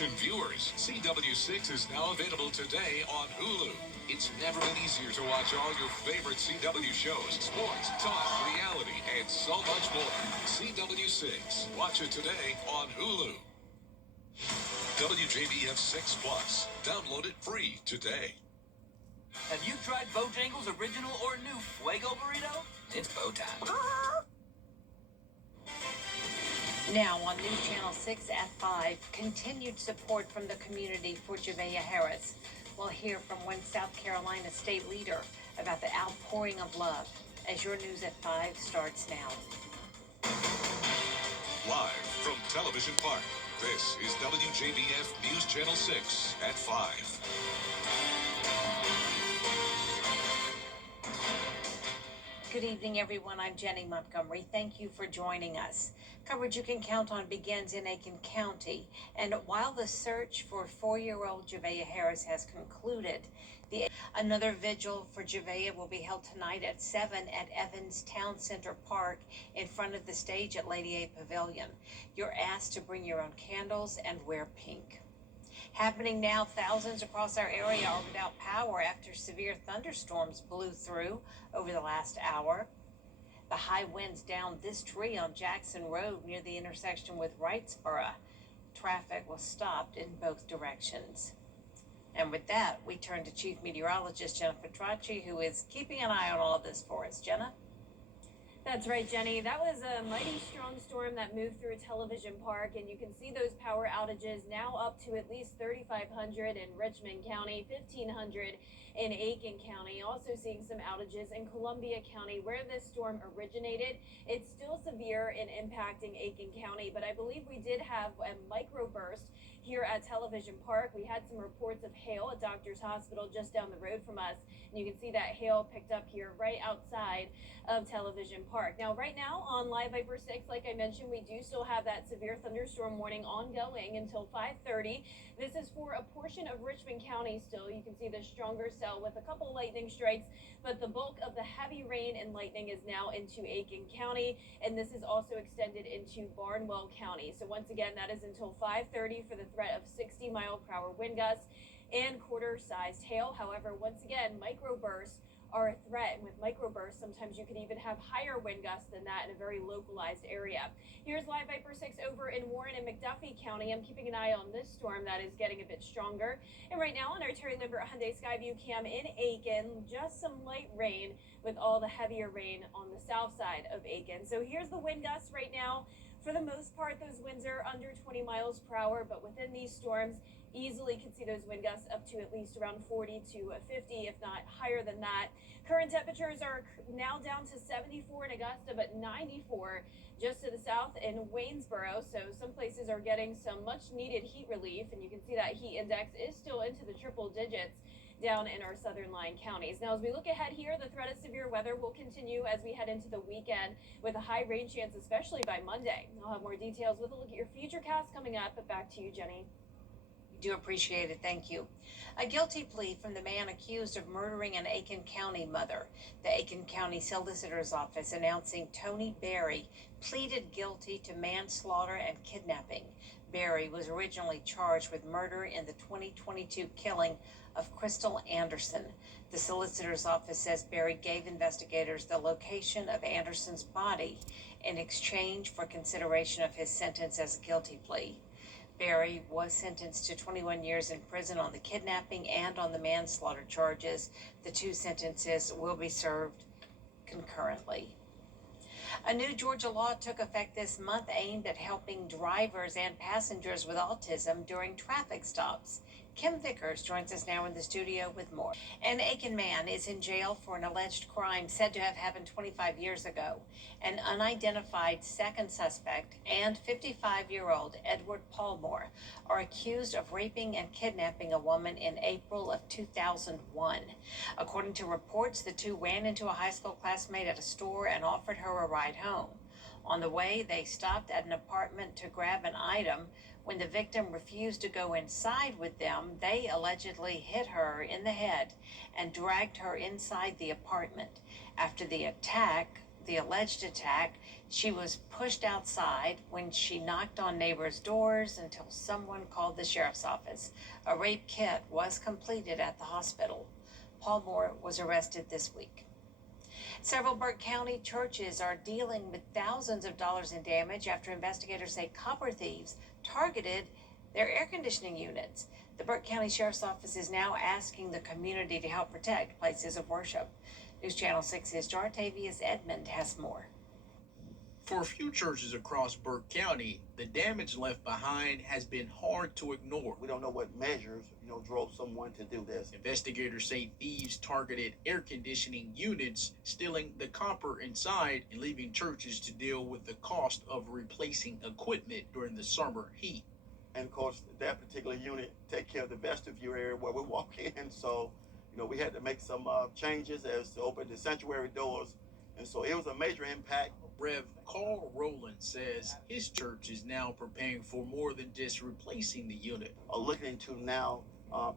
Attention viewers, CW6 is now available today on Hulu. It's never been easier to watch all your favorite CW shows, sports, talk, reality, and so much more. CW6. Watch it today on Hulu. WJBF 6 Plus. Download it free today. Have you tried Bojangles' original or new Fuego burrito? It's Bo time. Now on News Channel 6 at 5, continued support from the community for Javea Harris. We'll hear from one South Carolina state leader about the outpouring of love as your News at 5 starts now. Live from Television Park, this is WJBF News Channel 6 at 5. Good evening, everyone. I'm Jenny Montgomery. Thank you for joining us. Coverage you can count on begins in Aiken County. And while the search for 4-year-old Javea Harris has concluded, another vigil for Javea will be held tonight at 7 at Evans Town Center Park in front of the stage at Lady A Pavilion. You're asked to bring your own candles and wear pink. Happening now, thousands across our area are without power after severe thunderstorms blew through over the last hour. The high winds downed this tree on Jackson Road near the intersection with Wrightsboro. Traffic was stopped in both directions. And with that, we turn to Chief Meteorologist Jennifer Tracci, who is keeping an eye on all of this for us. Jenna? That's right, Jenny. That was a mighty strong storm that moved through Television Park, and you can see those power outages now up to at least 3,500 in Richmond County, 1,500 in Aiken County. Also seeing some outages in Columbia County where this storm originated. It's still severe in impacting Aiken County, but I believe we did have a microburst here at Television Park. We had some reports of hail at Doctors Hospital just down the road from us, and you can see that hail picked up here right outside of Television Park. Now, right now on Live Viper 6, like I mentioned, we do still have that severe thunderstorm warning ongoing until 5:30. This is for a portion of Richmond County still. You can see the stronger cell with a couple lightning strikes, but the bulk of the heavy rain and lightning is now into Aiken County, and this is also extended into Barnwell County. So once again, that is until 5:30 for the threat of 60-mile-per-hour wind gusts and quarter-sized hail. However, once again, microbursts are a threat, and with microbursts, sometimes you can even have higher wind gusts than that in a very localized area. Here's Live Viper 6 over in Warren and McDuffie County. I'm keeping an eye on this storm that is getting a bit stronger. And right now on our Terry Lambert Hyundai Skyview cam in Aiken, just some light rain with all the heavier rain on the south side of Aiken. So here's the wind gusts right now. For the most part, those winds are under 20 miles per hour, but within these storms, easily can see those wind gusts up to at least around 40 to 50, if not higher than that. Current temperatures are now down to 74 in Augusta, but 94 just to the south in Waynesboro. So some places are getting some much needed heat relief, and you can see that heat index is still into the triple digits down in our southern line counties. Now, as we look ahead here, the threat of severe weather will continue as we head into the weekend with a high rain chance, especially by Monday. I'll have more details with a look at your future cast coming up, but back to you, Jenny. Do appreciate it. Thank you. A guilty plea from the man accused of murdering an Aiken County mother. The Aiken County Solicitor's Office announcing Tony Berry pleaded guilty to manslaughter and kidnapping. Berry was originally charged with murder in the 2022 killing of Crystal Anderson. The Solicitor's Office says Berry gave investigators the location of Anderson's body in exchange for consideration of his sentence as a guilty plea. Berry was sentenced to 21 years in prison on the kidnapping and on the manslaughter charges. The two sentences will be served concurrently. A new Georgia law took effect this month aimed at helping drivers and passengers with autism during traffic stops. Kim Vickers joins us now in the studio with more. An Aiken man is in jail for an alleged crime said to have happened 25 years ago. An unidentified second suspect and 55-year-old Edward Palmore are accused of raping and kidnapping a woman in April of 2001. According to reports, the two ran into a high school classmate at a store and offered her a ride home. On the way, they stopped at an apartment to grab an item. When the victim refused to go inside with them, they allegedly hit her in the head and dragged her inside the apartment. After the attack, the alleged attack. She was pushed outside when she knocked on neighbors' doors until someone called the sheriff's office. A rape kit was completed at the hospital. Paul Moore was arrested this week. Several Burke County churches are dealing with thousands of dollars in damage after investigators say copper thieves targeted their air conditioning units. The Burke County Sheriff's Office is now asking the community to help protect places of worship. News Channel 6's Jartavius Edmond has more. For a few churches across Burke County, the damage left behind has been hard to ignore. We don't know what measures, drove someone to do this. Investigators say thieves targeted air conditioning units, stealing the copper inside and leaving churches to deal with the cost of replacing equipment during the summer heat. And of course, that particular unit take care of the vestibule area where we walk in. So, we had to make some changes as to open the sanctuary doors. And so it was a major impact. Rev. Carl Rowland says his church is now preparing for more than just replacing the unit. Looking into now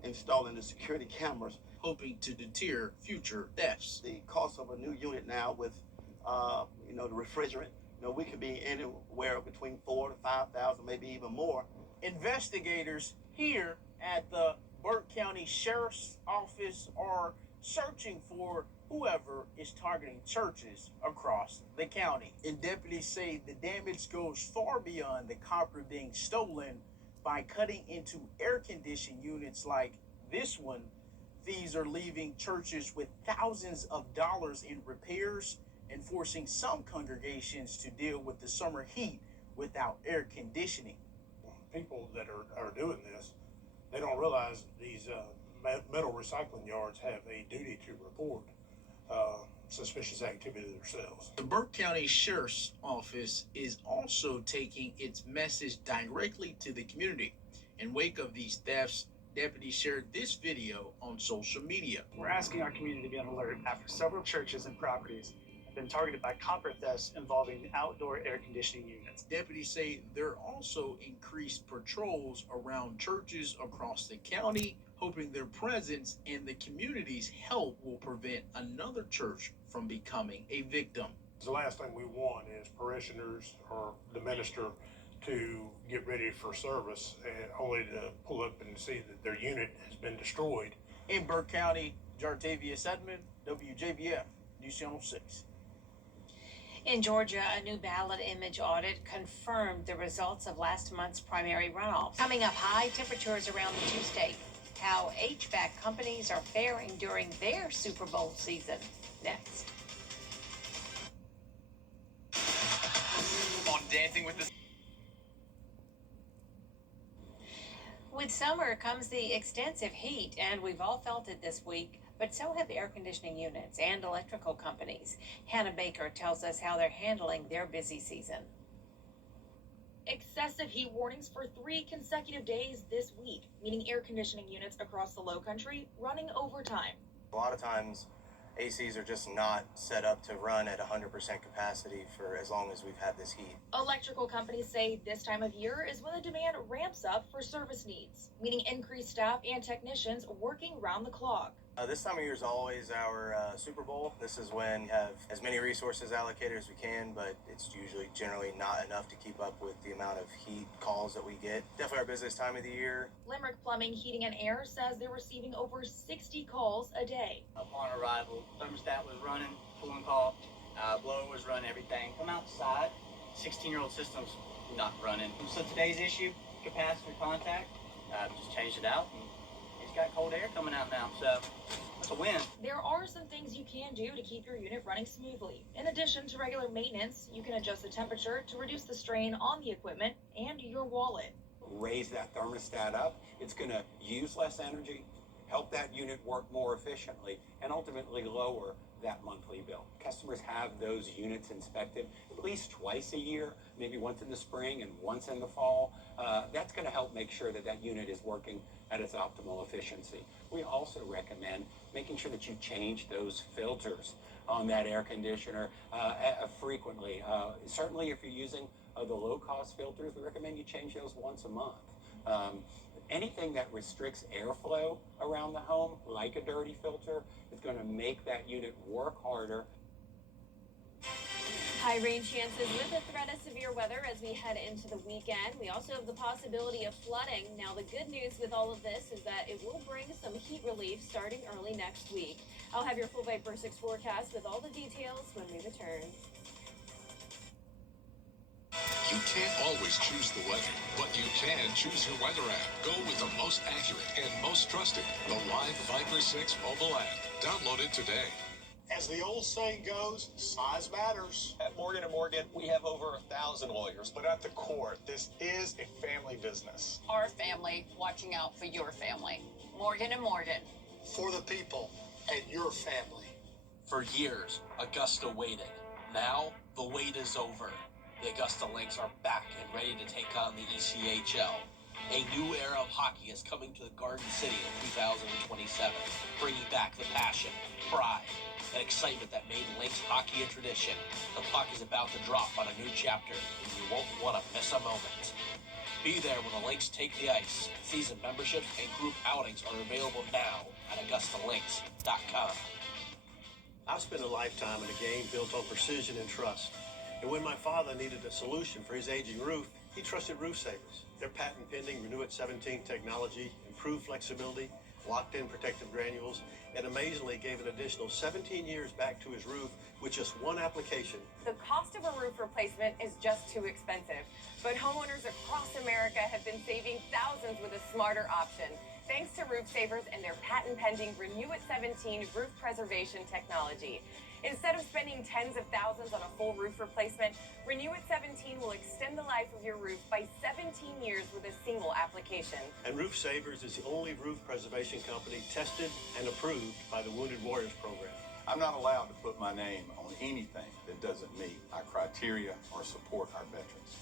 installing the security cameras, hoping to deter future thefts. The cost of a new unit now with, the refrigerant, we could be anywhere between $4,000 to $5,000, maybe even more. Investigators here at the Burke County Sheriff's Office are searching for whoever is targeting churches across the county. And deputies say the damage goes far beyond the copper being stolen. By cutting into air conditioning units like this one, thieves are leaving churches with thousands of dollars in repairs and forcing some congregations to deal with the summer heat without air conditioning. People that are doing this, they don't realize these metal recycling yards have a duty to report suspicious activity themselves. The Burke County Sheriff's Office is also taking its message directly to the community. In wake of these thefts, deputies shared this video on social media. We're asking our community to be on alert after several churches and properties have been targeted by copper thefts involving outdoor air conditioning units. Deputies say there are also increased patrols around churches across the county, hoping their presence and the community's help will prevent another church from becoming a victim. The last thing we want is parishioners or the minister to get ready for service and only to pull up and see that their unit has been destroyed. In Burke County, Jartavius Edmond, WJBF, News Channel 6. In Georgia, a new ballot image audit confirmed the results of last month's primary runoff. Coming up, high temperatures around the two states. How HVAC companies are faring during their Super Bowl season. Next. On Dancing with the... With summer comes the extensive heat, and we've all felt it this week, but so have air conditioning units and electrical companies. Hannah Baker tells us how they're handling their busy season. Excessive heat warnings for 3 consecutive days this week, meaning air conditioning units across the Lowcountry running overtime. A lot of times, ACs are just not set up to run at 100% capacity for as long as we've had this heat. Electrical companies say this time of year is when the demand ramps up for service needs, meaning increased staff and technicians working round the clock. This time of year is always our Super Bowl. This is when we have as many resources allocated as we can, but it's usually generally not enough to keep up with the amount of heat calls that we get. Definitely our busiest time of the year. Limerick Plumbing, Heating and Air says they're receiving over 60 calls a day. Upon arrival, thermostat was running, cooling call, blower was running, everything. Come outside, 16-year-old system's not running. So today's issue, capacitor contact, just changed it out, and it's got cold air coming out now, so that's a win. There are some things you can do to keep your unit running smoothly. In addition to regular maintenance, you can adjust the temperature to reduce the strain on the equipment and your wallet. Raise that thermostat up. It's going to use less energy, help that unit work more efficiently, and ultimately lower that monthly bill. Customers have those units inspected at least twice a year, maybe once in the spring and once in the fall. That's going to help make sure that that unit is working at its optimal efficiency. We also recommend making sure that you change those filters on that air conditioner frequently. Certainly if you're using the low-cost filters, we recommend you change those once a month. Anything that restricts airflow around the home, like a dirty filter, is going to make that unit work harder. High rain chances with the threat of severe weather as we head into the weekend. We also have the possibility of flooding. Now, the good news with all of this is that it will bring some heat relief starting early next week. I'll have your full Viper 6 forecast with all the details when we return. You can't always choose the weather, but you can choose your weather app. Go with the most accurate and most trusted, the Live Viper 6 mobile app. Download it today. As the old saying goes, size matters. At Morgan & Morgan, we have over 1,000 lawyers. But at the core, this is a family business. Our family watching out for your family. Morgan & Morgan. For the people and your family. For years, Augusta waited. Now, the wait is over. The Augusta Lynx are back and ready to take on the ECHL. A new era of hockey is coming to the Garden City in 2027, bringing back the passion, pride, and excitement that made Lynx hockey a tradition. The puck is about to drop on a new chapter, and you won't want to miss a moment. Be there when the Lynx take the ice. Season memberships and group outings are available now at AugustaLynx.com. I've spent a lifetime in a game built on precision and trust. And when my father needed a solution for his aging roof, he trusted Roof Savers. Their patent-pending Renew It 17 technology, improved flexibility, locked-in protective granules, and amazingly gave an additional 17 years back to his roof with just one application. The cost of a roof replacement is just too expensive, but homeowners across America have been saving thousands with a smarter option, thanks to Roof Savers and their patent-pending Renew It 17 roof preservation technology. Instead of spending tens of thousands on a full roof replacement, Renew It 17 will extend the life of your roof by 17 years with a single application. And Roof Savers is the only roof preservation company tested and approved by the Wounded Warriors Program. I'm not allowed to put my name on anything that doesn't meet our criteria or support our veterans.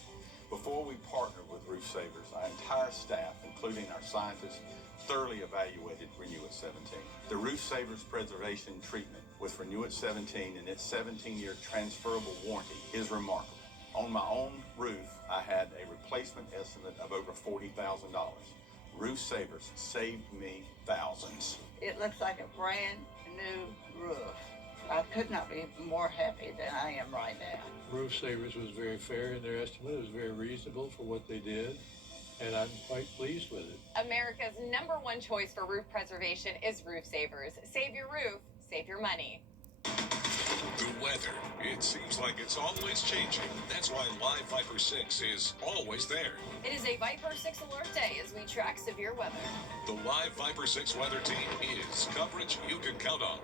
Before we partnered with Roof Savers, our entire staff, including our scientists, thoroughly evaluated Renew It 17. The Roof Savers preservation treatment with Renew It 17 and its 17-year transferable warranty is remarkable. On my own roof, I had a replacement estimate of over $40,000. Roof Savers saved me thousands. It looks like a brand new roof. I could not be more happy than I am right now. Roof Savers was very fair in their estimate. It was very reasonable for what they did, and I'm quite pleased with it. America's #1 choice for roof preservation is Roof Savers. Save your roof, save your money. The weather. It seems like it's always changing. That's why Live Viper 6 is always there. It is a Viper 6 alert day as we track severe weather. The Live Viper 6 weather team is coverage you can count on.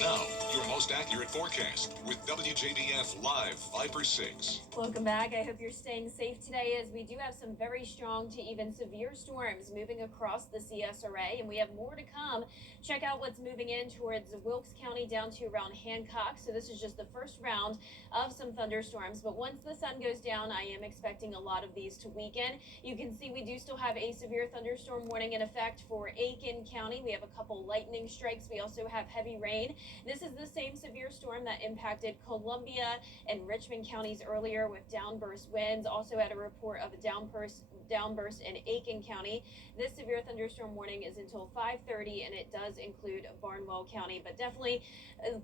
Now, your most accurate forecast with WJBF Live Viper 6. Welcome back. I hope you're staying safe today as we do have some very strong to even severe storms moving across the CSRA, and we have more to come. Check out what's moving in towards Wilkes County down to around Hancock. So this is just the first round of some thunderstorms, but once the sun goes down, I am expecting a lot of these to weaken. You can see we do still have a severe thunderstorm warning in effect for Aiken County. We have a couple lightning strikes. We also have heavy rain. This is the same severe storm that impacted Columbia and Richmond counties earlier with downburst winds. Also had a report of a downburst in Aiken County. This severe thunderstorm warning is until 5:30, and it does include Barnwell County, but definitely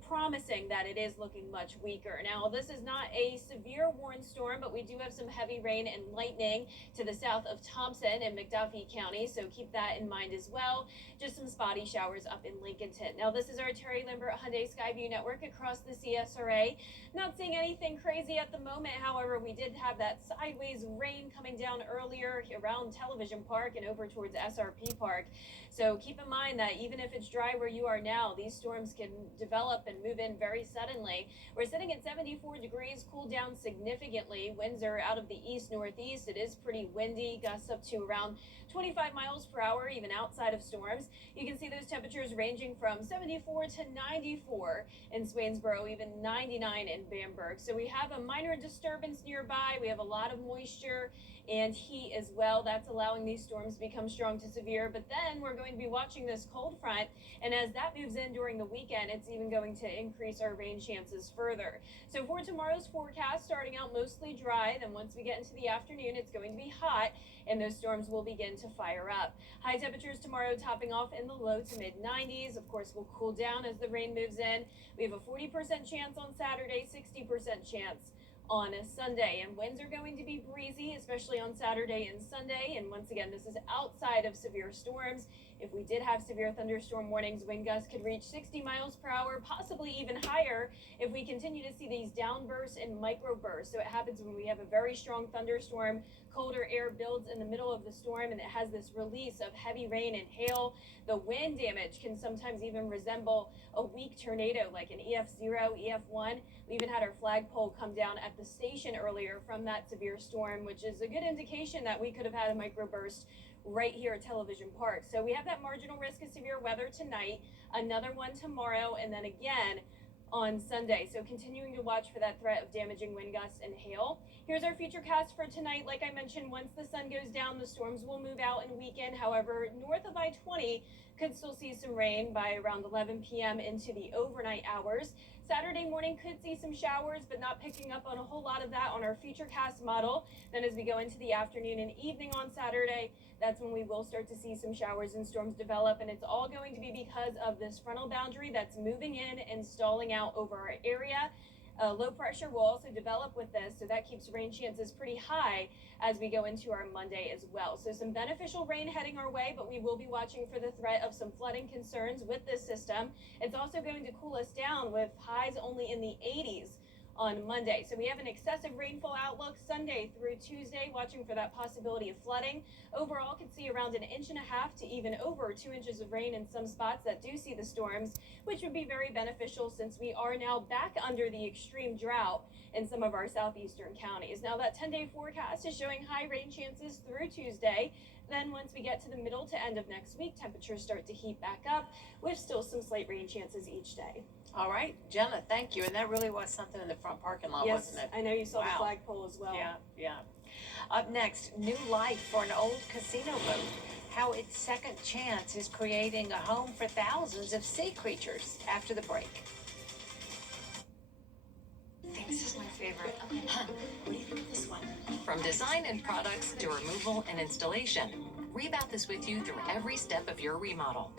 promising that it is looking much weaker. Now, this is not a severe warned storm, but we do have some heavy rain and lightning to the south of Thompson and McDuffie County, so keep that in mind as well. Just some spotty showers up in Lincolnton. Now, this is our Terry Limbert Hyundai Skyview network across the CSRA. Not seeing anything crazy at the moment. However, we did have that sideways rain coming down earlier around Television Park and over towards SRP Park. So keep in mind that even if it's dry where you are now, these storms can develop and move in very suddenly. We're sitting at 74 degrees, cooled down significantly. Winds are out of the east-northeast. It is pretty windy, gusts up to around 25 miles per hour, even outside of storms. You can see those temperatures ranging from 74 to 94 in Swainsboro, even 99 in Bamberg. So we have a minor disturbance nearby. We have a lot of moisture and heat as well. That's allowing these storms to become strong to severe. But then we're going to be watching this cold front, and as that moves in during the weekend, it's even going to increase our rain chances further. So for tomorrow's forecast, starting out mostly dry, then once we get into the afternoon, it's going to be hot, and those storms will begin to fire up. High temperatures tomorrow topping off in the low to mid 90s. Of course, will cool down as the rain moves in. We have a 40% chance on Saturday, 60% chance on a Sunday, and winds are going to be breezy, especially on Saturday and Sunday. And once again, this is outside of severe storms. If we did have severe thunderstorm warnings, wind gusts could reach 60 miles per hour, possibly even higher if we continue to see these downbursts and microbursts. So it happens when we have a very strong thunderstorm, colder air builds in the middle of the storm, and it has this release of heavy rain and hail. The wind damage can sometimes even resemble a weak tornado, like an EF0, EF1. We even had our flagpole come down at the station earlier from that severe storm, which is a good indication that we could have had a microburst right here at Television Park. So we have that marginal risk of severe weather tonight, another one tomorrow, and then again on Sunday. So continuing to watch for that threat of damaging wind gusts and hail. Here's our futurecast for tonight. Like I mentioned, once the sun goes down, the storms will move out and weaken. However, north of I-20 could still see some rain by around 11 p.m. into the overnight hours. Saturday morning could see some showers, but not picking up on a whole lot of that on our futurecast model. Then as we go into the afternoon and evening on Saturday, that's when we will start to see some showers and storms develop, and it's all going to be because of this frontal boundary that's moving in and stalling out over our area. Low pressure will also develop with this, so that keeps rain chances pretty high as we go into our Monday as well. So some beneficial rain heading our way, but we will be watching for the threat of some flooding concerns with this system. It's also going to cool us down with highs only in the 80s on Monday. So we have an excessive rainfall outlook Sunday through Tuesday, watching for that possibility of flooding. Overall, could see around 1.5 inches to even over 2 inches of rain in some spots that do see the storms, which would be very beneficial since we are now back under the extreme drought in some of our southeastern counties. Now that 10-day forecast is showing high rain chances through Tuesday. Then once we get to the middle to end of next week, temperatures start to heat back up with still some slight rain chances each day. All right, Jenna, thank you. And that really was something in the front parking lot, Yes, wasn't it? I know you saw Wow. the flagpole as well. Yeah. Up next, new life for an old casino boat. How its second chance is creating a home for thousands of sea creatures after the break. I think this is my favorite. Hun, what do you think of this one? From design and products to removal and installation, Rebath is with you through every step of your remodel.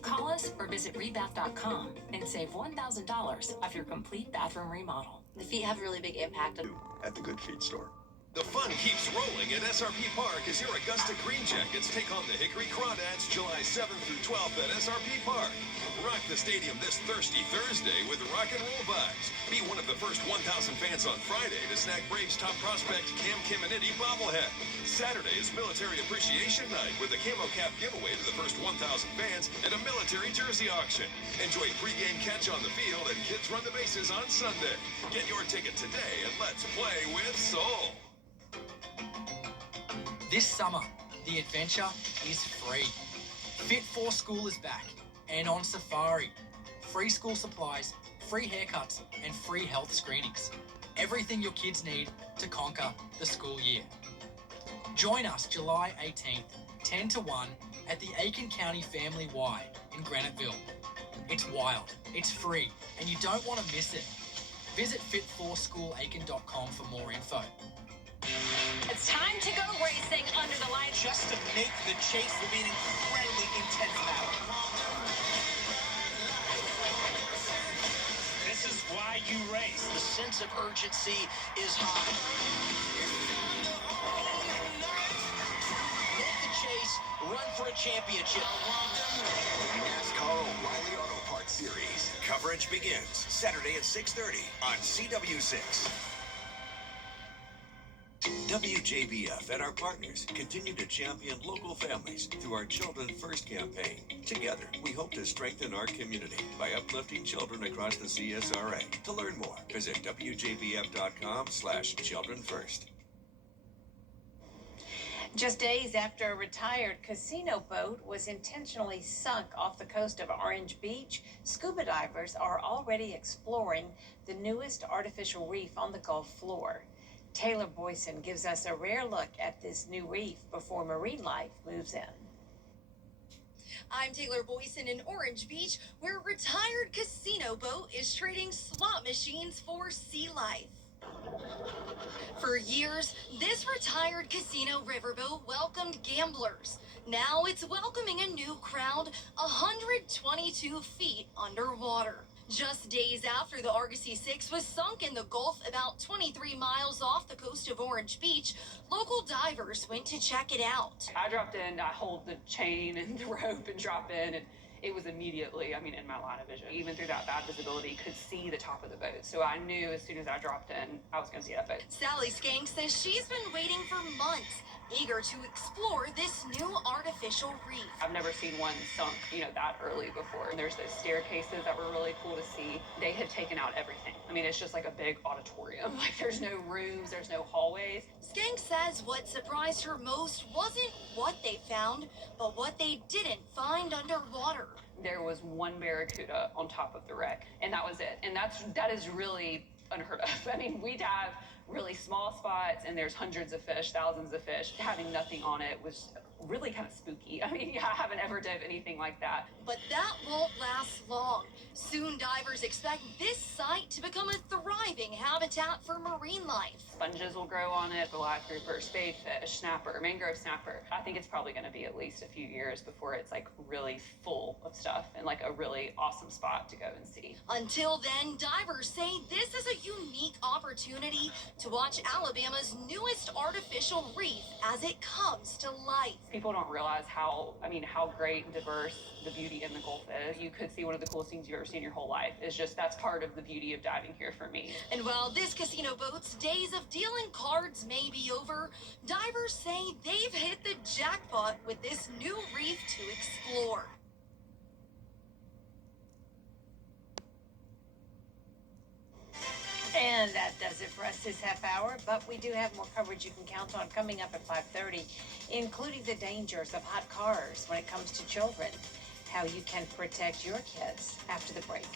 Call us or visit rebath.com and save $1,000 off your complete bathroom remodel. The feet have a really big impact at the Good Feet store. The fun keeps rolling at SRP Park as your Augusta Green Jackets take on the Hickory Crawdads July 7th through 12th at SRP Park. Rock the stadium this thirsty Thursday with rock and roll vibes. Be one of the first 1,000 fans on Friday to snag Braves top prospect Cam Caminiti bobblehead. Saturday is Military Appreciation Night with a camo cap giveaway to the first 1,000 fans and a military jersey auction. Enjoy pregame catch on the field and kids run the bases on Sunday. Get your ticket today and let's play with soul. This summer, the adventure is free. Fit for School is back and on safari. Free school supplies, free haircuts, and free health screenings. Everything your kids need to conquer the school year. Join us July 18th, 10 to 1 at the Aiken County Family Y in Graniteville. It's wild, it's free, and you don't want to miss it. Visit fitforschoolalaiken.com for more info. It's time to go racing under the lights. Just to make the chase will be an incredibly intense battle. This is why you race. The sense of urgency is high. Make the chase, run for a championship. NASCAR O'Reilly Auto Parts Series. Coverage begins Saturday at 6:30 on CW6. WJBF and our partners continue to champion local families through our Children First campaign. Together, we hope to strengthen our community by uplifting children across the CSRA. To learn more, visit WJBF.com/childrenfirst. Just days after a retired casino boat was intentionally sunk off the coast of Orange Beach, scuba divers are already exploring the newest artificial reef on the Gulf floor. Taylor Boyson gives us a rare look at this new reef before marine life moves in. I'm Taylor Boyson in Orange Beach, where a retired casino boat is trading slot machines for sea life. For years, this retired casino riverboat welcomed gamblers. Now it's welcoming a new crowd 122 feet underwater. Just days after the Argosy 6 was sunk in the Gulf about 23 miles off the coast of Orange Beach, local divers went to check it out. I dropped in, I hold the chain and the rope and drop in, and it was immediately, in my line of vision. Even through that bad visibility, could see the top of the boat. So I knew as soon as I dropped in, I was going to see that boat. Sally Skank says she's been waiting for months, eager to explore this new artificial reef. I've never seen one sunk, that early before. And there's those staircases that were really cool to see. They had taken out everything. It's just like a big auditorium. Like there's no rooms, there's no hallways. Skank says what surprised her most wasn't what they found, but what they didn't find underwater. There was one barracuda on top of the wreck, and that was it. And that is really unheard of. We'd have really small spots, and there's hundreds of fish, thousands of fish. Having nothing on it was really kind of spooky. I haven't ever dove anything like that. But that won't last long. Soon divers expect this site to become a thriving habitat for marine life. Sponges will grow on it, black grouper, spadefish, snapper, mangrove snapper. I think it's probably going to be at least a few years before it's really full of stuff and a really awesome spot to go and see. Until then, divers say this is a unique opportunity to watch Alabama's newest artificial reef as it comes to life. People don't realize how great and diverse the beauty in the Gulf is. You could see one of the coolest things you've ever seen in your whole life. It's just, that's part of the beauty of diving here for me. And while this casino boat's days of dealing cards may be over, divers say they've hit the jackpot with this new reef to explore. And that does it for us this half hour, but we do have more coverage you can count on coming up at 5:30, including the dangers of hot cars when it comes to children, how you can protect your kids after the break.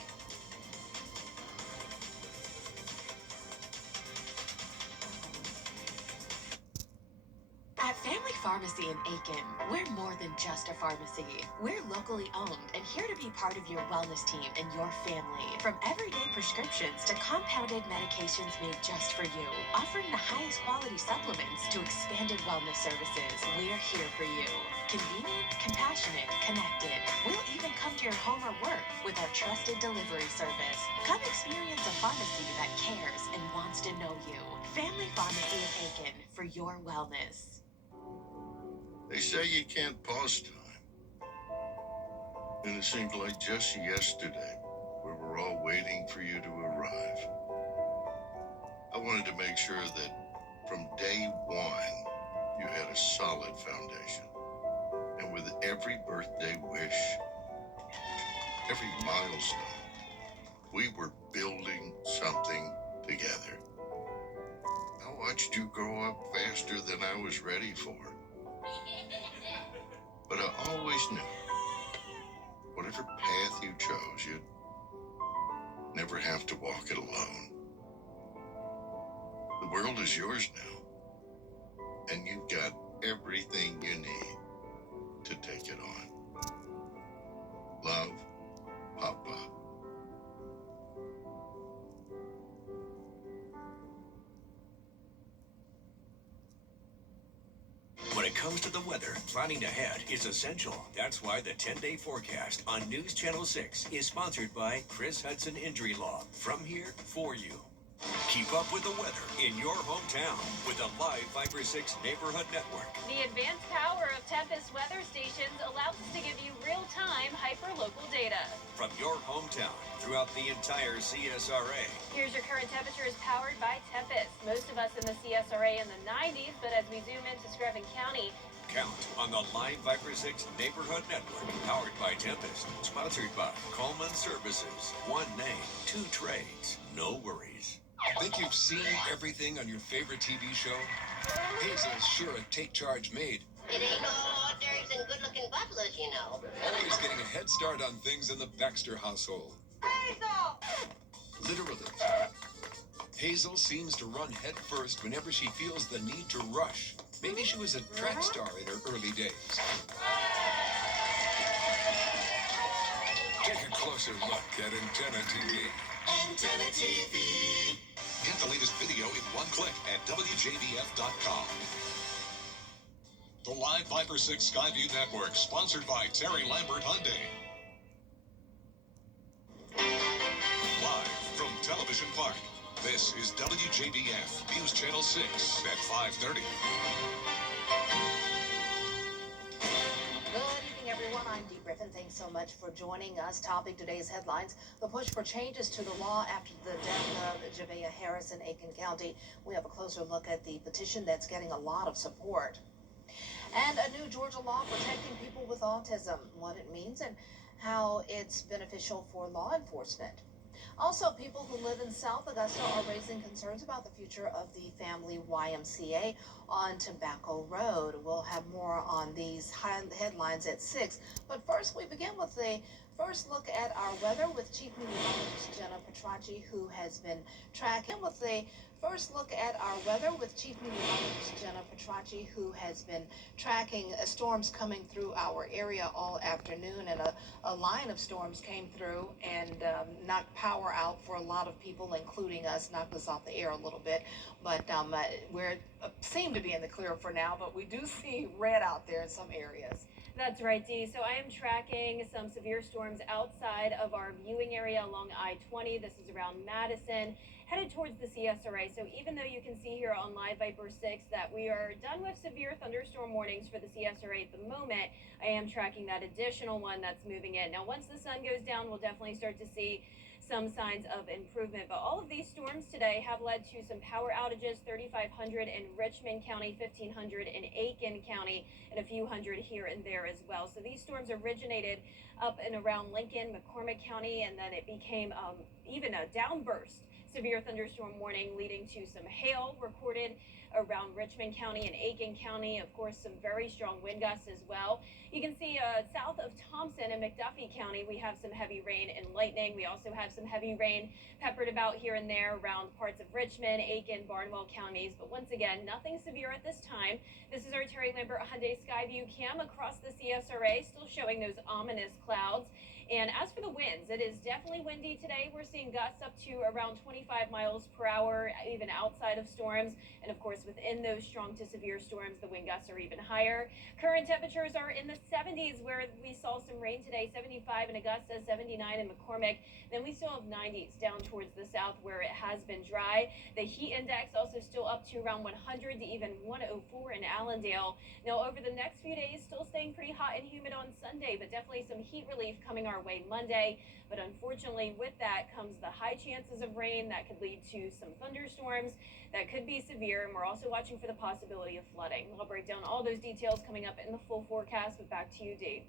At Family Pharmacy in Aiken, we're more than just a pharmacy. We're locally owned and here to be part of your wellness team and your family. From everyday prescriptions to compounded medications made just for you, offering the highest quality supplements to expanded wellness services, we're here for you. Convenient, compassionate, connected. We'll even come to your home or work with our trusted delivery service. Come experience a pharmacy that cares and wants to know you. Family Pharmacy in Aiken for your wellness. They say you can't pause time. And it seemed like just yesterday we were all waiting for you to arrive. I wanted to make sure that from day one you had a solid foundation. And with every birthday wish, every milestone, we were building something together. I watched you grow up faster than I was ready for. But I always knew, whatever path you chose, you'd never have to walk it alone. The world is yours now, and you've got everything you need to take it on. Love, Papa. When it comes to the weather, planning ahead is essential. That's why the 10-day forecast on News Channel 6 is sponsored by Chris Hudson Injury Law. From here, for you. Keep up with the weather in your hometown with the Live Fiber 6 Neighborhood Network. The advanced power of Tempest weather stations allows us to give you real-time hyper-local data. From your hometown throughout the entire CSRA. Here's your current temperatures powered by Tempest. Most of us in the CSRA in the 90s, but as we zoom into Screven County, Count on the Live Viper 6 Neighborhood Network, powered by Tempest, sponsored by Coleman Services. One name, two trades, no worries. Think you've seen everything on your favorite TV show? Hazel's sure a take charge maid. It ain't all hors d'oeuvres and good-looking butlers, you know. Always getting a head start on things in the Baxter household. Hazel! Literally. Hazel seems to run head first whenever she feels the need to rush. Maybe she was a track star in her early days. Take a closer look at Antenna TV. Antenna TV. Get the latest video in one click at WJBF.com. The Live Viper 6 Skyview Network, sponsored by Terry Lambert Hyundai. Live from Television Park, this is WJBF News Channel 6 at 5:30. Good evening, everyone. I'm Dee Griffin. Thanks so much for joining us. Topping today's headlines, the push for changes to the law after the death of Javea Harris in Aiken County. We have a closer look at the petition that's getting a lot of support. And a new Georgia law protecting people with autism, what it means and how it's beneficial for law enforcement. Also, people who live in South Augusta are raising concerns about the future of the family YMCA on Tobacco Road. We'll have more on these headlines at 6. But first, we begin with a first look at our weather with Chief Meteorologist Jenna Petracci, who has been tracking with a first look at our weather with Chief Meteorologist Jenna Petracci, who has been tracking storms coming through our area all afternoon, and a line of storms came through and knocked power out for a lot of people, including us, knocked us off the air a little bit. But we're seem to be in the clear for now, but we do see red out there in some areas. That's right, Dee. So I am tracking some severe storms outside of our viewing area along I-20. This is around Madison, headed towards the CSRA. So even though you can see here on Live Viper 6 that we are done with severe thunderstorm warnings for the CSRA at the moment, I am tracking that additional one that's moving in. Now, once the sun goes down, we'll definitely start to see some signs of improvement. But all of these storms today have led to some power outages, 3,500 in Richmond County, 1,500 in Aiken County, and a few hundred here and there as well. So these storms originated up and around Lincoln, McCormick County, and then it became even a downburst severe thunderstorm warning, leading to some hail recorded around Richmond County and Aiken County. Of course, some very strong wind gusts as well. You can see south of Thompson and McDuffie County, we have some heavy rain and lightning. We also have some heavy rain peppered about here and there around parts of Richmond, Aiken, Barnwell counties. But once again, nothing severe at this time. This is our Terry Lambert Hyundai Skyview cam across the CSRA, still showing those ominous clouds. And as for the winds, it is definitely windy today. We're seeing gusts up to around 25 miles per hour, even outside of storms. And of course, within those strong to severe storms, the wind gusts are even higher. Current temperatures are in the 70s, where we saw some rain today, 75 in Augusta, 79 in McCormick. Then we still have 90s down towards the south, where it has been dry. The heat index also still up to around 100 to even 104 in Allendale. Now, over the next few days, still staying pretty hot and humid on Sunday, but definitely some heat relief coming our way Monday. But unfortunately, with that comes the high chances of rain that could lead to some thunderstorms that could be severe. And we're also watching for the possibility of flooding. I'll break down all those details coming up in the full forecast, but back to you, Dee.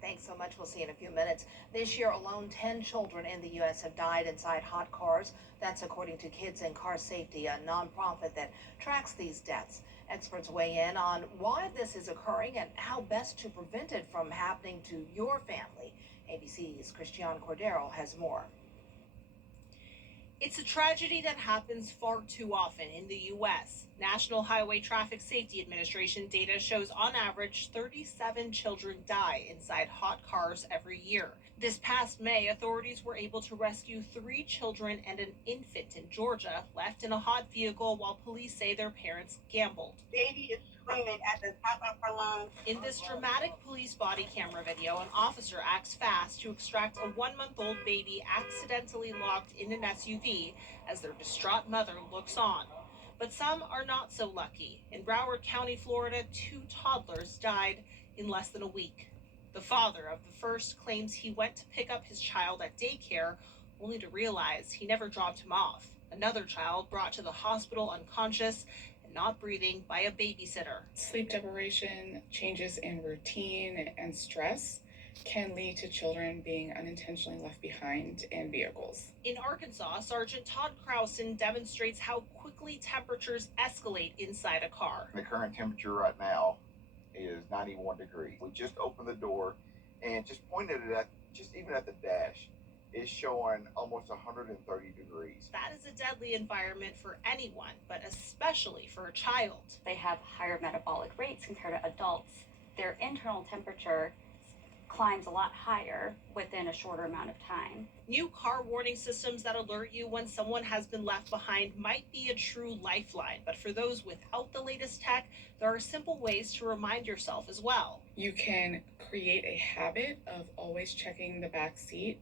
Thanks so much. We'll see you in a few minutes. This year alone, 10 children in the U.S. have died inside hot cars. That's according to Kids in Car Safety, a nonprofit that tracks these deaths. Experts weigh in on why this is occurring and how best to prevent it from happening to your family. ABC's Christiane Cordero has more. It's a tragedy that happens far too often in the U.S. National Highway Traffic Safety Administration data shows on average 37 children die inside hot cars every year. This past May, authorities were able to rescue 3 children and an infant in Georgia left in a hot vehicle while police say their parents gambled. Baby is screaming at the top of her lungs. In this dramatic police body camera video, an officer acts fast to extract a 1-month-old baby accidentally locked in an SUV as their distraught mother looks on. But some are not so lucky. In Broward County, Florida, 2 toddlers died in less than a week. The father of the first claims he went to pick up his child at daycare, only to realize he never dropped him off. Another child brought to the hospital unconscious and not breathing by a babysitter. Sleep deprivation, changes in routine, and stress can lead to children being unintentionally left behind in vehicles. In Arkansas, Sergeant Todd Krausen demonstrates how quickly temperatures escalate inside a car. The current temperature right now is 91 degrees. We just opened the door and just pointed it at, even at the dash, is showing almost 130 degrees. That is a deadly environment for anyone, but especially for a child. They have higher metabolic rates compared to adults. Their internal temperature climbs a lot higher within a shorter amount of time. New car warning systems that alert you when someone has been left behind might be a true lifeline, but for those without the latest tech, there are simple ways to remind yourself as well. You can create a habit of always checking the back seat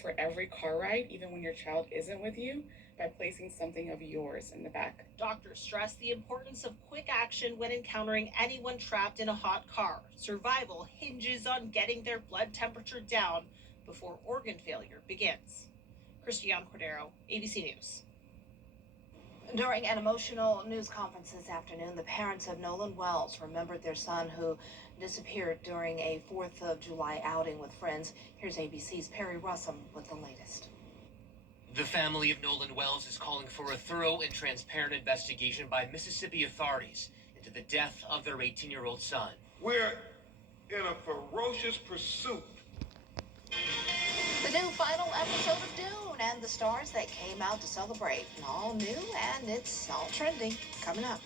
for every car ride, even when your child isn't with you, by placing something of yours in the back. Doctors stress the importance of quick action when encountering anyone trapped in a hot car. Survival hinges on getting their blood temperature down before organ failure begins. Christiane Cordero, ABC News. During an emotional news conference this afternoon, the parents of Nolan Wells remembered their son who disappeared during a 4th of July outing with friends. Here's ABC's Perry Russum with the latest. The family of Nolan Wells is calling for a thorough and transparent investigation by Mississippi authorities into the death of their 18-year-old son. We're in a ferocious pursuit. The new final episode of Dune and the stars that came out to celebrate. All new and it's all trending. Coming up.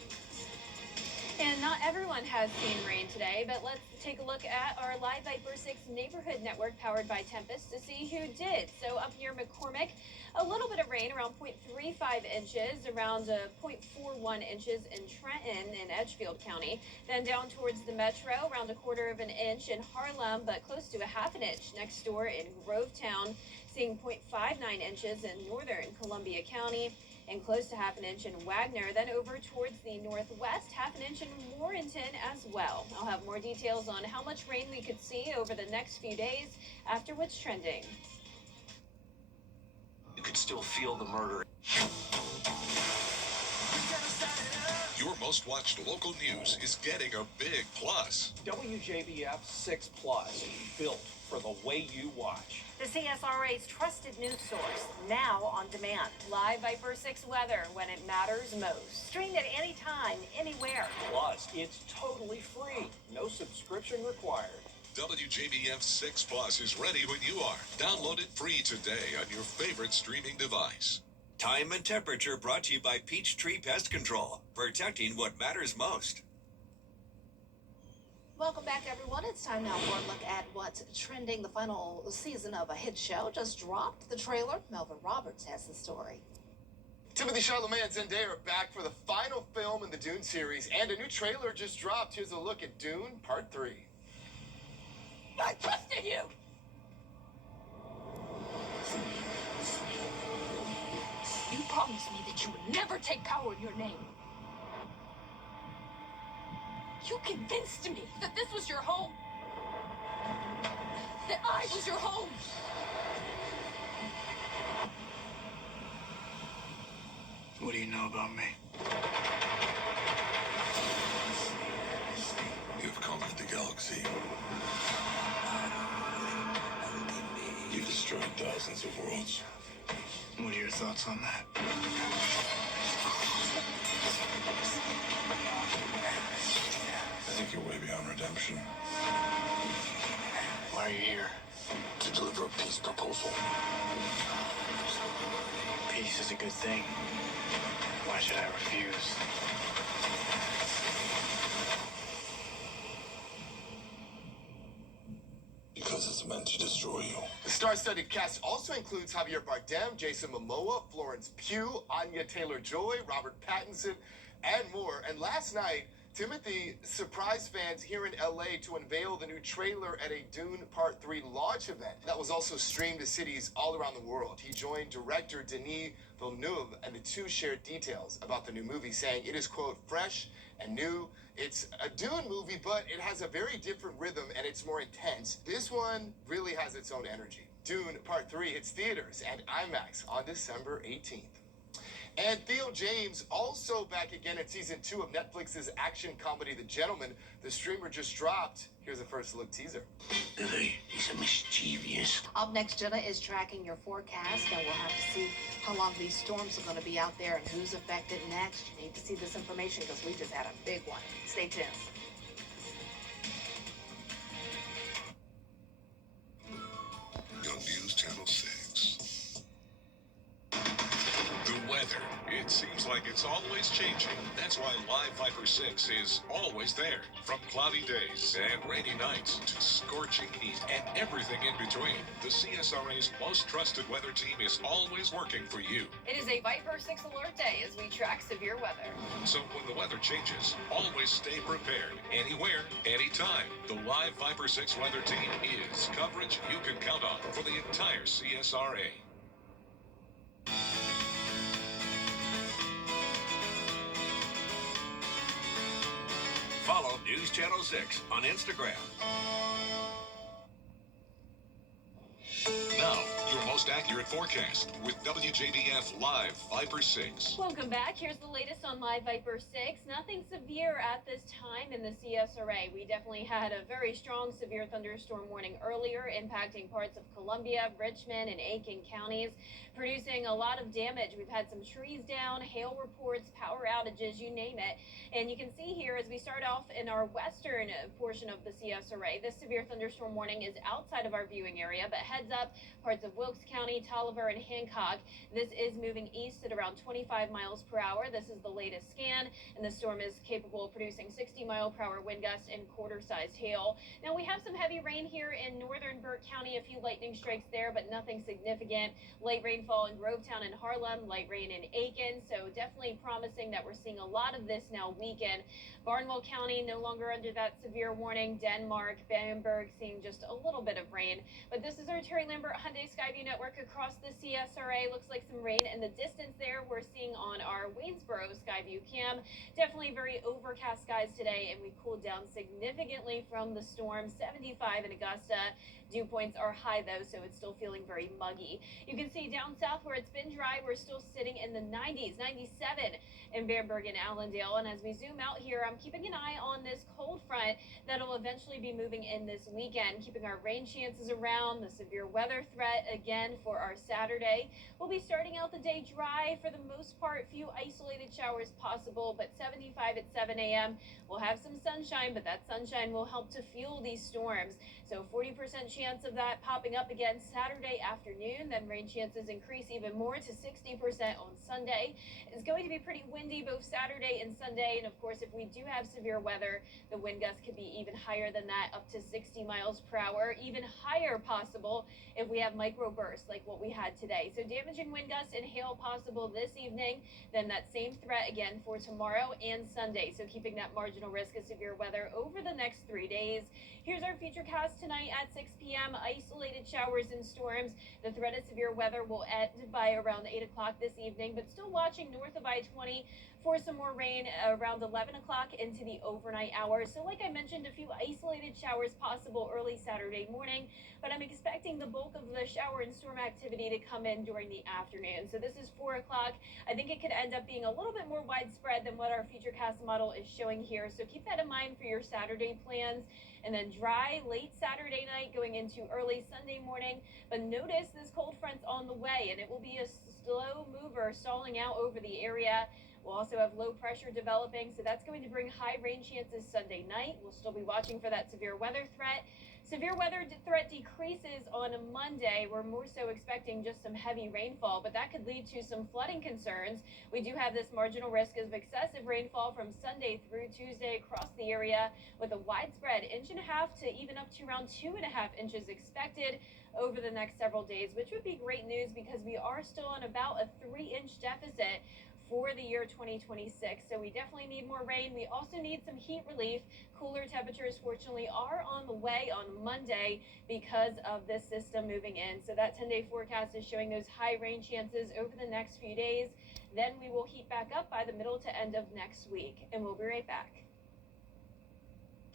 And not everyone has seen rain today, but let's take a look at our Live Viper 6 neighborhood network powered by Tempest to see who did. So up near McCormick, a little bit of rain, around 0.35 inches, around 0.41 inches in Trenton and Edgefield County. Then down towards the metro, around 1/4 inch in Harlem, but close to 1/2 inch next door in Grovetown, seeing 0.59 inches in northern Columbia County, and close to 1/2 inch in Wagner. Then over towards the northwest, 1/2 inch in Warrenton as well. I'll have more details on how much rain we could see over the next few days after what's trending. You could still feel the murder. Your most watched local news is getting a big plus. WJBF 6 Plus, built for the way you watch. The CSRA's trusted news source, now on demand. Live Viper 6 weather when it matters most. Streamed at any time, anywhere. Plus, it's totally free. No subscription required. WJBF 6 Plus is ready when you are. Download it free today on your favorite streaming device. Time and temperature brought to you by Peachtree Pest Control, protecting what matters most. Welcome back, everyone. It's time now for a look at what's trending. The final season of a hit show just dropped the trailer. Melvin Roberts has the story. Timothée Chalamet and Zendaya are back for the final film in the Dune series, and a new trailer just dropped. Here's a look at Dune Part 3. I trusted you! You promised me that you would never take power in your name. You convinced me that this was your home. That I was your home. What do you know about me? You've conquered the galaxy. You've destroyed thousands of worlds. What are your thoughts on that? I think you're way beyond redemption. Why are you here? To deliver a peace proposal. Peace is a good thing. Why should I refuse? Because it's meant to destroy you. The star-studded cast also includes Javier Bardem, Jason Momoa, Florence Pugh, Anya Taylor-Joy, Robert Pattinson, and more. And last night, Timothy surprised fans here in LA to unveil the new trailer at a Dune Part 3 launch event that was also streamed to cities all around the world. He joined director Denis Villeneuve, and the two shared details about the new movie, saying it is, quote, fresh and new. It's a Dune movie, but it has a very different rhythm and it's more intense. This one really has its own energy. Dune Part 3 hits theaters and IMAX on December 18th. And Theo James also back again in season 2 of Netflix's action comedy The Gentleman. The streamer just dropped. Here's a first look teaser. He's a mischievous. Up next, Jenna is tracking your forecast, and we'll have to see how long these storms are going to be out there and who's affected next. You need to see this information because we just had a big one. Stay tuned. On News Channel 6. The weather. It seems seems like it's always changing. That's why Live Viper 6 is always there. From cloudy days and rainy nights to scorching heat and everything in between, the CSRA's most trusted weather team is always working for you. It is a Viper 6 alert day as we track severe weather. So when the weather changes, always stay prepared. Anywhere, anytime. The Live Viper 6 weather team is coverage you can count on for the entire CSRA. Follow News Channel 6 on Instagram. Now, your most accurate forecast with WJBF Live Viper 6. Welcome back. Here's the latest on Live Viper 6. Nothing severe at this time in the CSRA. We definitely had a very strong severe thunderstorm warning earlier, impacting parts of Columbia, Richmond, and Aiken counties, producing a lot of damage. We've had some trees down, hail reports, power outages, you name it. And you can see here as we start off in our western portion of the CSRA, this severe thunderstorm warning is outside of our viewing area, but heads up, parts of Wilkes County, Tolliver, and Hancock. This is moving east at around 25 miles per hour. This is the latest scan, and the storm is capable of producing 60-mile-per-hour wind gusts and quarter-sized hail. Now, we have some heavy rain here in northern Burke County, a few lightning strikes there, but nothing significant. Light rainfall in Grovetown and Harlem, light rain in Aiken, so definitely promising that we're seeing a lot of this now weekend. Barnwell County no longer under that severe warning. Denmark, Bamberg seeing just a little bit of rain, but this is our Terry Lambert Hyundai Skyview network across the CSRA. Looks like some rain in the distance there. We're seeing on our Waynesboro Skyview cam. Definitely very overcast skies today, and we cooled down significantly from the storm. 75 in Augusta. Dew points are high though, so it's still feeling very muggy. You can see down south where it's been dry, we're still sitting in the 90s, 97 in Bamberg and Allendale. And as we zoom out here, I'm keeping an eye on this cold front that'll eventually be moving in this weekend, keeping our rain chances around, the severe weather threat again for our Saturday. We'll be starting out the day dry for the most part, few isolated showers possible, but 75 at 7 a.m. We'll have some sunshine, but that sunshine will help to fuel these storms. So 40% chance of that popping up again Saturday afternoon. Then rain chances increase even more to 60% on Sunday. It's going to be pretty windy both Saturday and Sunday. And of course, if we do have severe weather, the wind gusts could be even higher than that, up to 60 miles per hour, even higher possible if we have microbursts like what we had today. So damaging wind gusts and hail possible this evening. Then that same threat again for tomorrow and Sunday. So keeping that marginal risk of severe weather over the next 3 days. Here's our futurecast tonight at 6 p.m. Isolated showers and storms. The threat of severe weather will end by around 8 o'clock this evening, but still watching north of I-20 for some more rain around 11 o'clock into the overnight hours. So like I mentioned, a few isolated showers possible early Saturday morning, but I'm expecting the bulk of the shower and storm activity to come in during the afternoon. So this is 4 o'clock. I think it could end up being a little bit more widespread than what our futurecast model is showing here. So keep that in mind for your Saturday plans. And then dry late Saturday night going into early Sunday morning. But notice this cold front's on the way, and it will be a slow mover stalling out over the area. We'll also have low pressure developing, so that's going to bring high rain chances Sunday night. We'll still be watching for that severe weather threat. Severe weather threat decreases on a Monday. We're more so expecting just some heavy rainfall, but that could lead to some flooding concerns. We do have this marginal risk of excessive rainfall from Sunday through Tuesday across the area, with a widespread 1.5 to even up to around 2.5 inches expected over the next several days, which would be great news because we are still on about a 3-inch deficit for the year 2026. So we definitely need more rain. We also need some heat relief. Cooler temperatures, fortunately, are on the way on Monday because of this system moving in. So that 10-day forecast is showing those high rain chances over the next few days. Then we will heat back up by the middle to end of next week. And we'll be right back.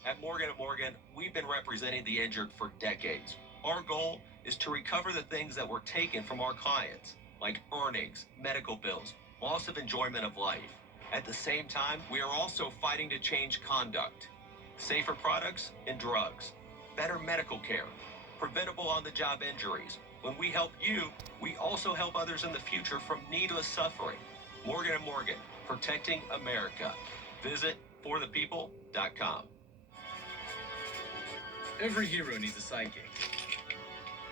At Morgan & Morgan, we've been representing the injured for decades. Our goal is to recover the things that were taken from our clients, like earnings, medical bills, loss of enjoyment of life. At the same time, we are also fighting to change conduct. Safer products and drugs, better medical care, preventable on-the-job injuries. When we help you, we also help others in the future from needless suffering. Morgan & Morgan, protecting America. Visit forthepeople.com. Every hero needs a sidekick,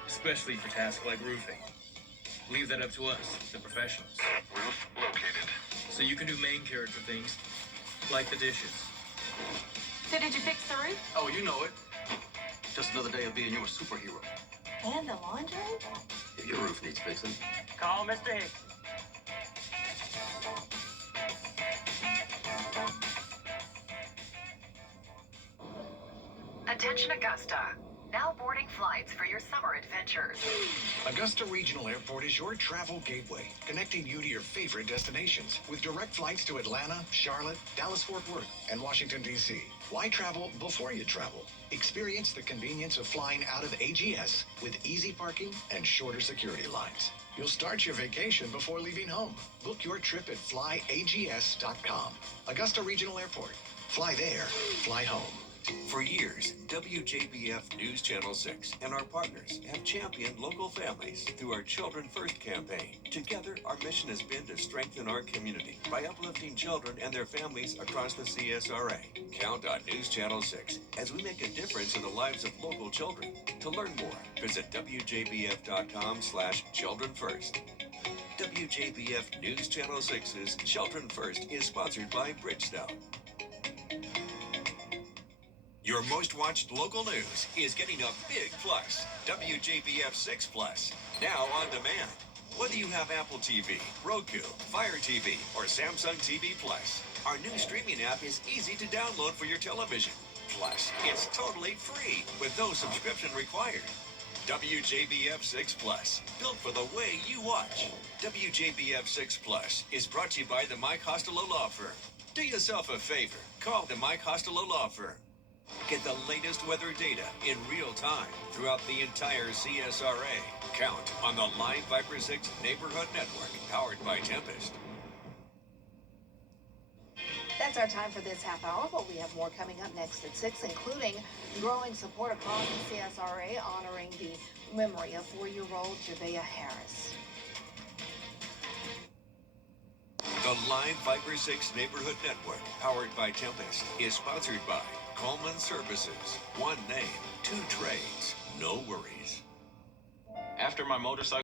especially for tasks like roofing. Leave that up to us, the professionals. Roof located. So you can do main character things, like the dishes. So did you fix the roof? Oh, you know it. Just another day of being your superhero. And the laundry? If your roof needs fixing, Call Mr. Hicks. Attention Augusta. Now boarding flights for your summer adventures. Augusta Regional Airport is your travel gateway, connecting you to your favorite destinations with direct flights to Atlanta, Charlotte, Dallas-Fort Worth, and Washington, D.C. Why travel before you travel? Experience the convenience of flying out of AGS with easy parking and shorter security lines. You'll start your vacation before leaving home. Book your trip at flyags.com. Augusta Regional Airport. Fly there, fly home. For years, WJBF News Channel 6 and our partners have championed local families through our Children First campaign. Together, our mission has been to strengthen our community by uplifting children and their families across the CSRA. Count on News Channel 6 as we make a difference in the lives of local children. To learn more, visit WJBF.com/Children First. WJBF News Channel 6's Children First is sponsored by Bridgestone. Your most watched local news is getting a big plus. WJBF 6 Plus, now on demand. Whether you have Apple TV, Roku, Fire TV, or Samsung TV Plus, our new streaming app is easy to download for your television. Plus, it's totally free with no subscription required. WJBF 6 Plus, built for the way you watch. WJBF 6 Plus is brought to you by the Mike Costello Law Firm. Do yourself a favor. Call the Mike Costello Law Firm. Get the latest weather data in real time throughout the entire CSRA. Count on the Line Viper 6 Neighborhood Network, powered by Tempest. That's our time for this half hour, but we have more coming up next at 6, including growing support across the CSRA honoring the memory of 4-year-old Javea Harris. The Line Viper 6 Neighborhood Network, powered by Tempest, is sponsored by Coleman Services. One name, two trades, no worries. after my motorcycle